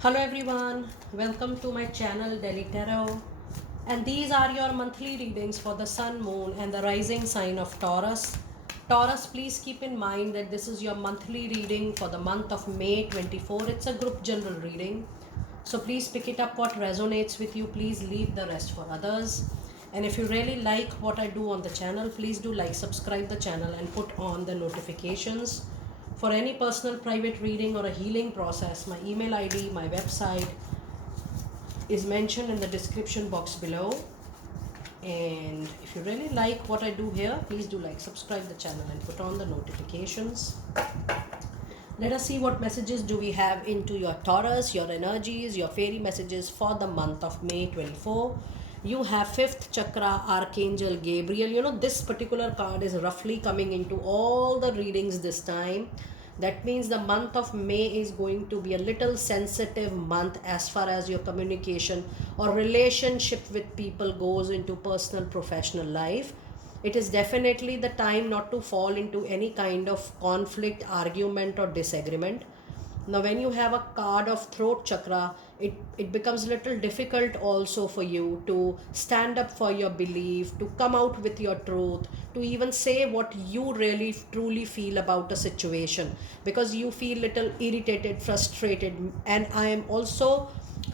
Hello everyone, welcome to my channel Delhi Tarot, and these are your monthly readings for the Sun, Moon and the rising sign of Taurus. Taurus, please keep in mind that this is your monthly reading for the month of May 24. It's a group general reading. So please pick it up what resonates with you. Please leave the rest for others. And if you really like what I do on the channel, please do like, subscribe the channel and put on the notifications. For any personal private reading or a healing process, my email ID, my website is mentioned in the description box below. And if you really like what I do here, please do like, subscribe the channel and put on the notifications. Let us see what messages do we have into your Taurus, your energies, your fairy messages for the month of May 24. You have fifth chakra, Archangel Gabriel. This particular card is roughly coming into all the readings this time. That means the month of May is going to be a little sensitive month as far as your communication or relationship with people goes into personal professional life. It is definitely the time not to fall into any kind of conflict, argument or disagreement. Now when you have a card of throat chakra, it becomes a little difficult also for you to stand up for your belief, to come out with your truth, to even say what you really truly feel about a situation, because you feel little irritated, frustrated. And I am also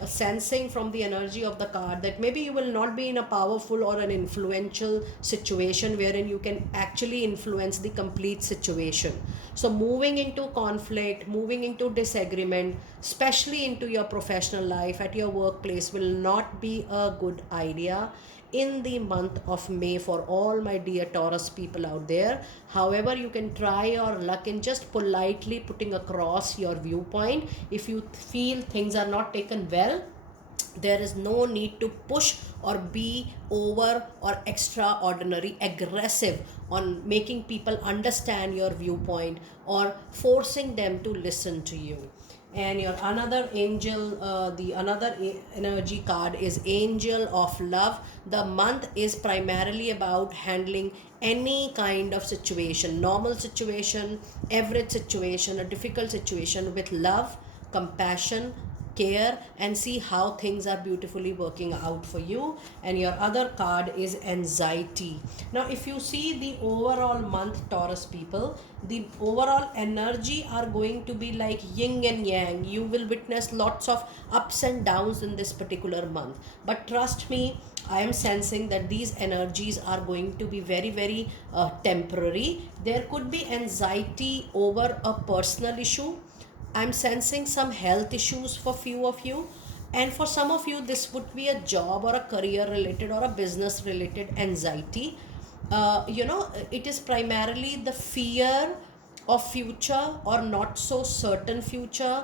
sensing from the energy of the card that maybe you will not be in a powerful or an influential situation wherein you can actually influence the complete situation. So moving into conflict, moving into disagreement, especially into your professional life at your workplace, will not be a good idea in the month of May for all my dear Taurus people out there. However, you can try your luck in just politely putting across your viewpoint. If you feel things are not taken well, there is no need to push or be over or extraordinary aggressive on making people understand your viewpoint or forcing them to listen to you. And your another angel, the another energy card is Angel of Love. The month is primarily about handling any kind of situation, normal situation, average situation, a difficult situation, with love, compassion, care, and see how things are beautifully working out for you. And your other card is Anxiety. Now if you see the overall month, Taurus people, the overall energy are going to be like yin and yang. You will witness lots of ups and downs in this particular month, but trust me, I am sensing that these energies are going to be very, very temporary. There could be anxiety over a personal issue. I'm sensing some health issues for few of you, and for some of you this would be a job or a career related or a business related anxiety. It is primarily the fear of future or not so certain future,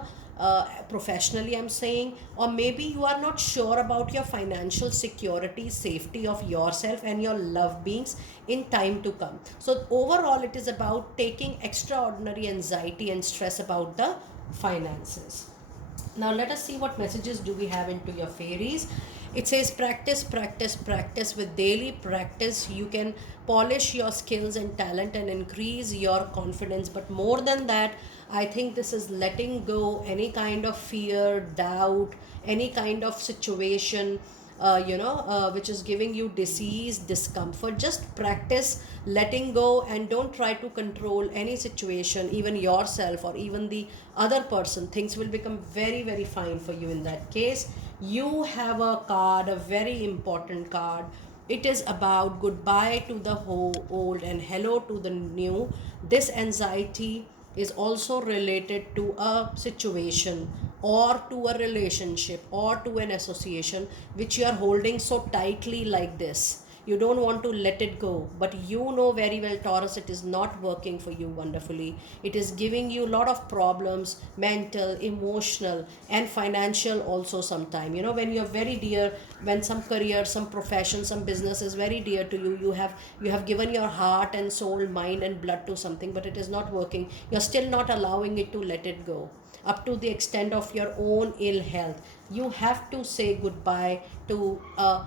professionally I'm saying, or maybe you are not sure about your financial security, safety of yourself and your loved beings in time to come. So overall it is about taking extraordinary anxiety and stress about the finances. Now let us see what messages do we have into your fairies. It says practice, practice, practice. With daily practice you can polish your skills and talent and increase your confidence. But more than that, I think this is letting go any kind of fear, doubt, any kind of situation, which is giving you disease, discomfort. Just practice letting go and don't try to control any situation, even yourself or even the other person. Things will become very, very fine for you in that case. You have a card, a very important card. It is about goodbye to the whole old and hello to the new. This anxiety is also related to a situation or to a relationship or to an association which you are holding so tightly like this. You don't want to let it go, but you know very well, Taurus, it is not working for you wonderfully. It is giving you a lot of problems, mental, emotional and financial also. Sometime, when you are very dear, when some career, some profession, some business is very dear to you, you have given your heart and soul, mind and blood to something, but it is not working. You're still not allowing it to let it go, up to the extent of your own ill health. You have to say goodbye to a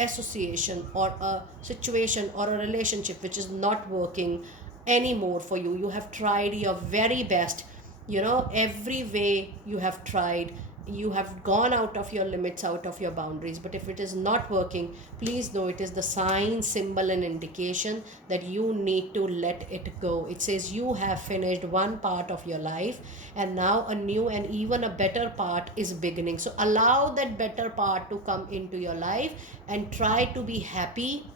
association or a situation or a relationship which is not working anymore for you. You have tried your very best, every way you have tried. you have gone out of your limits, out of your boundaries. But if it is not working, please know it is the sign, symbol, and indication that you need to let it go. It says you have finished one part of your life, and now a new and even a better part is beginning. So allow that better part to come into your life and try to be happy,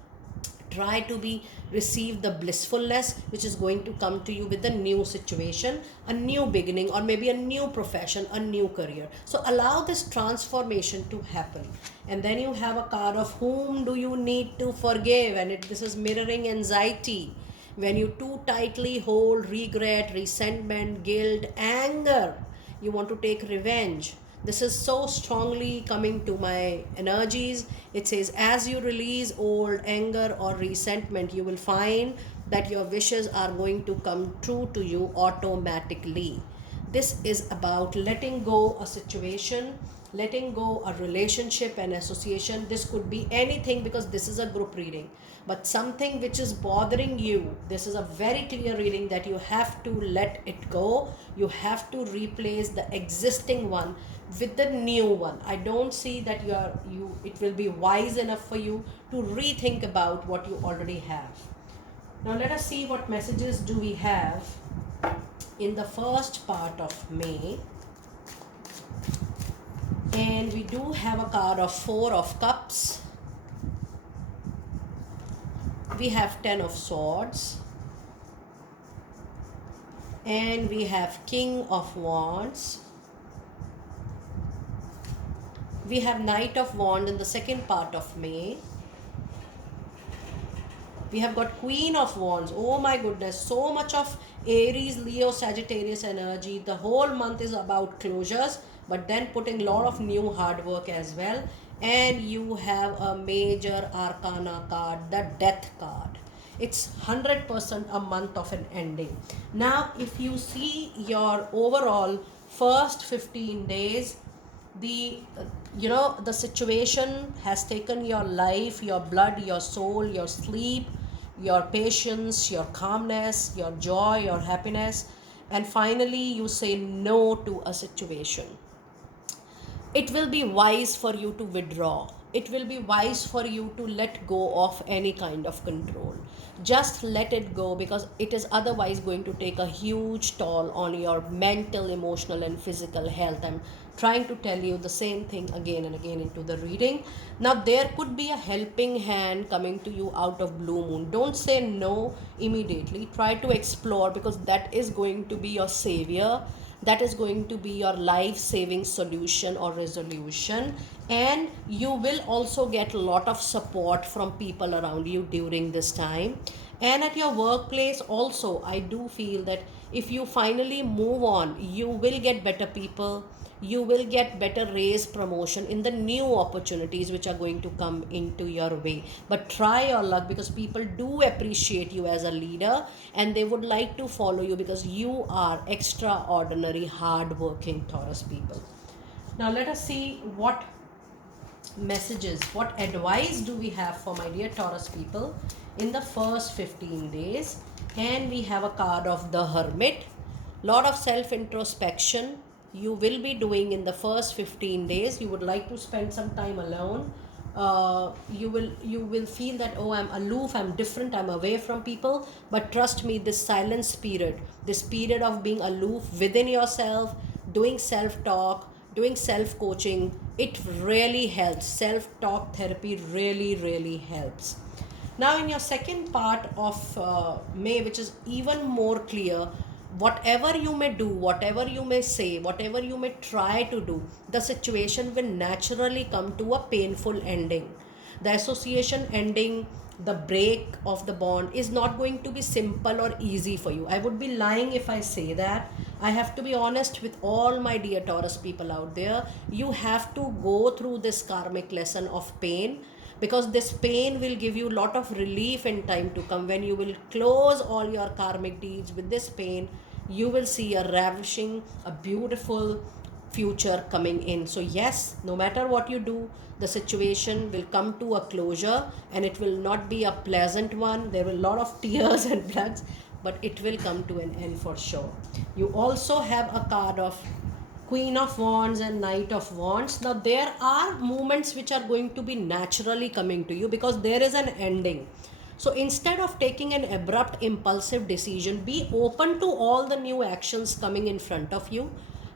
try to be receive the blissfulness which is going to come to you with a new situation, a new beginning, or maybe a new profession, a new career. So allow this transformation to happen. And then you have a card of whom do you need to forgive, and this is mirroring anxiety. When you too tightly hold regret, resentment, guilt, anger, you want to take revenge. This is so strongly coming to my energies. It says, as you release old anger or resentment, you will find that your wishes are going to come true to you automatically. This is about letting go a situation, letting go a relationship, an association. This could be anything because this is a group reading. But something which is bothering you, this is a very clear reading that you have to let it go. You have to replace the existing one with the new one. I don't see that it will be wise enough for you to rethink about what you already have. Now let us see what messages do we have in the first part of May. And we do have a card of 4 of Cups. We have 10 of Swords. And we have King of Wands. We have Knight of Wands in the second part of May. We have got Queen of Wands. Oh my goodness, so much of Aries, Leo, Sagittarius energy. The whole month is about closures, but then putting a lot of new hard work as well. And you have a major arcana card, the Death card. It's 100% a month of an ending. Now, if you see your overall first 15 days, the situation has taken your life, your blood, your soul, your sleep, your patience, your calmness, your joy, your happiness, and finally you say no to a situation. It will be wise for you to withdraw. It will be wise for you to let go of any kind of control. Just let it go, because it is otherwise going to take a huge toll on your mental, emotional, and physical health. I'm trying to tell you the same thing again and again into the reading. Now, there could be a helping hand coming to you out of blue moon. Don't say no immediately. Try to explore, because that is going to be your savior. That is going to be your life-saving solution or resolution. And you will also get a lot of support from people around you during this time. And at your workplace also, I do feel that if you finally move on, you will get better people. You will get better raise, promotion in the new opportunities which are going to come into your way. But try your luck, because people do appreciate you as a leader and they would like to follow you, because you are extraordinary hard-working Taurus people. Now let us see what messages, what advice do we have for my dear Taurus people in the first 15 days. And we have a card of the Hermit. Lot of self-introspection you will be doing in the first 15 days. You would like to spend some time alone. You will feel that, oh, I'm aloof, I'm different, I'm away from people. But trust me, this silence period, this period of being aloof within yourself, doing self-talk, doing self-coaching, it really helps. Self-talk therapy really helps. Now in your second part of May, which is even more clear, whatever you may do, whatever you may say, whatever you may try to do, the situation will naturally come to a painful ending. The association ending, the break of the bond is not going to be simple or easy for you. I would be lying if I say that. I have to be honest with all my dear Taurus people out there. You have to go through this karmic lesson of pain, because this pain will give you a lot of relief in time to come. When you will close all your karmic deeds with this pain, you will see a ravishing, a beautiful future coming in. So yes, no matter what you do, the situation will come to a closure, and it will not be a pleasant one. There will be a lot of tears and bloods, but it will come to an end for sure. You also have a card of Queen of Wands and Knight of Wands. Now there are movements which are going to be naturally coming to you because there is an ending. So instead of taking an abrupt impulsive decision, be open to all the new actions coming in front of you.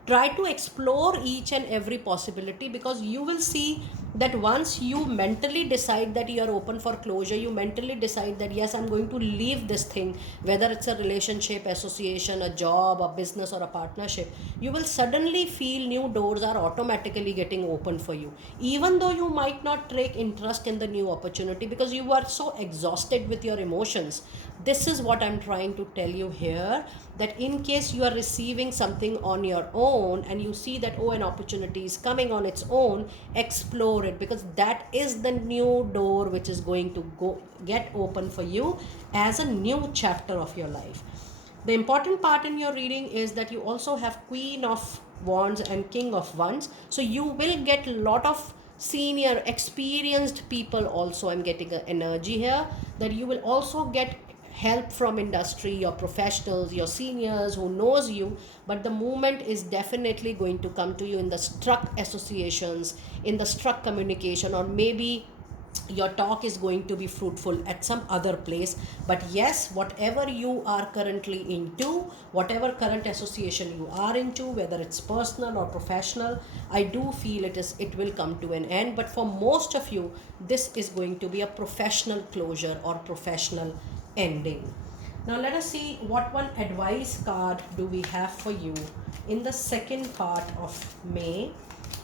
Try to explore each and every possibility, because you will see that once you mentally decide that you are open for closure, you mentally decide that yes, I'm going to leave this thing, whether it's a relationship, association, a job, a business, or a partnership, you will suddenly feel new doors are automatically getting open for you, even though you might not take interest in the new opportunity because you are so exhausted with your emotions. This is what I'm trying to tell you here, that in case you are receiving something on your own and you see that, oh, an opportunity is coming on its own, explore it, because that is the new door which is going to go get open for you as a new chapter of your life. The important part in your reading is that you also have Queen of Wands and King of Wands. So you will get a lot of senior experienced people also. I'm getting an energy here that you will also get help from industry, your professionals, your seniors who knows you, but the movement is definitely going to come to you in the struck associations, in the struck communication, or maybe your talk is going to be fruitful at some other place. But yes, whatever you are currently into, whatever current association you are into, whether it's personal or professional, I do feel it will come to an end. But for most of you, this is going to be a professional closure or professional ending. Now let us see what one advice card do we have for you in the second part of May.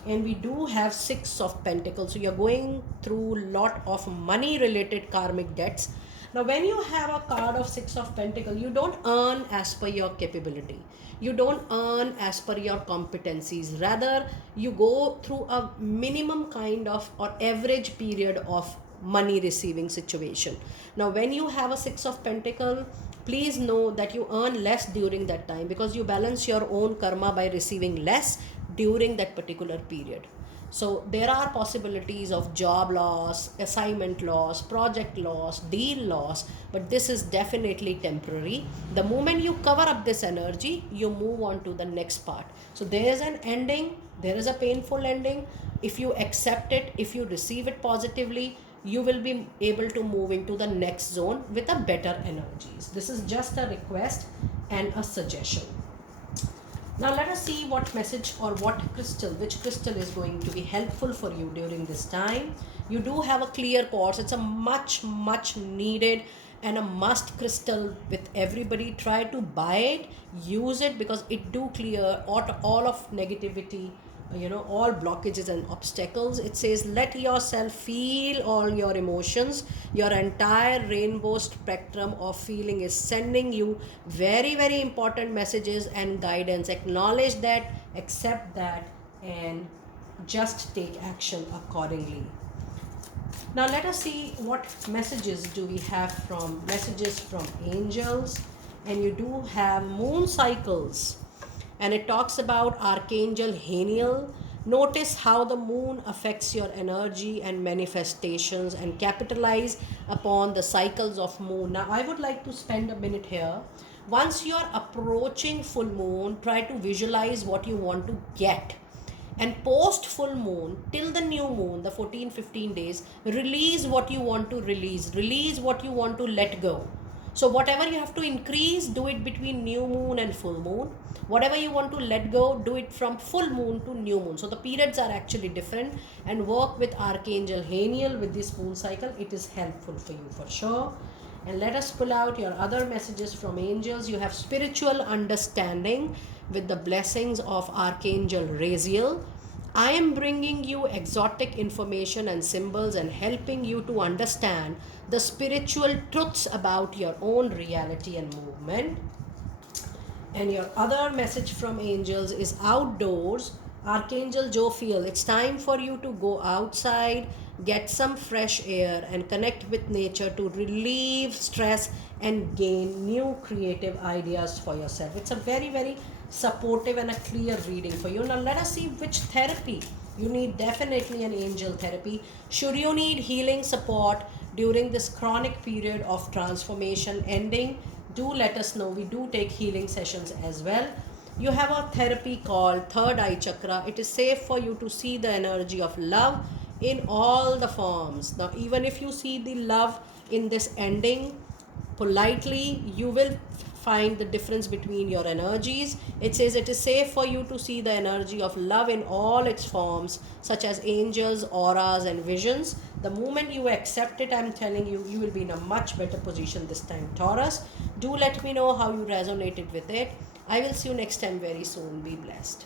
And we do have Six of Pentacles. So you're going through a lot of money related karmic debts. Now when you have a card of Six of Pentacles, you don't earn as per your capability, you don't earn as per your competencies, rather you go through a minimum kind of or average period of money receiving situation. Now when you have a Six of Pentacles, please know that you earn less during that time because you balance your own karma by receiving less during that particular period. So there are possibilities of job loss, assignment loss, project loss, deal loss, but this is definitely temporary. The moment you cover up this energy, you move on to the next part. So there is an ending, there is a painful ending. If you accept it, if you receive it positively, you will be able to move into the next zone with a better energies. This is just a request and a suggestion. Now let us see what message or which crystal is going to be helpful for you during this time. You do have a clear quartz. It's a much needed and a must crystal with everybody. Try to buy it, use it, because it do clear all of negativity, all blockages and obstacles. It says let yourself feel all your emotions. Your entire rainbow spectrum of feeling is sending you very important messages and guidance. Acknowledge that, accept that, and just take action accordingly. Now let us see what messages do we have from angels. And you do have moon cycles, and it talks about Archangel Haniel. Notice how the moon affects your energy and manifestations, and capitalize upon the cycles of moon. Now I would like to spend a minute here. Once you are approaching full moon, try to visualize what you want to get, and post full moon till the new moon, the 14-15 days, release what you want to release what you want to let go. So whatever you have to increase, do it between new moon and full moon. Whatever you want to let go, do it from full moon to new moon. So the periods are actually different, and work with Archangel Haniel with this moon cycle. It is helpful for you for sure. And let us pull out your other messages from angels. You have spiritual understanding with the blessings of Archangel Raziel. I am bringing you exotic information and symbols and helping you to understand the spiritual truths about your own reality and movement. And your other message from angels is outdoors. Archangel Jophiel, it's time for you to go outside, get some fresh air, and connect with nature to relieve stress and gain new creative ideas for yourself. It's a very supportive and a clear reading for you. Now let us see which therapy you need. Definitely an angel therapy. Should you need healing support during this chronic period of transformation ending, do let us know. We do take healing sessions as well. You have a therapy called third eye chakra. It is safe for you to see the energy of love in all the forms. Now, even if you see the love in this ending politely, you will find the difference between your energies. It says it is safe for you to see the energy of love in all its forms, such as angels, auras, and visions. The moment you accept it, I'm telling you, you will be in a much better position this time, Taurus. Do let me know how you resonated with it. I will see you next time very soon. Be blessed.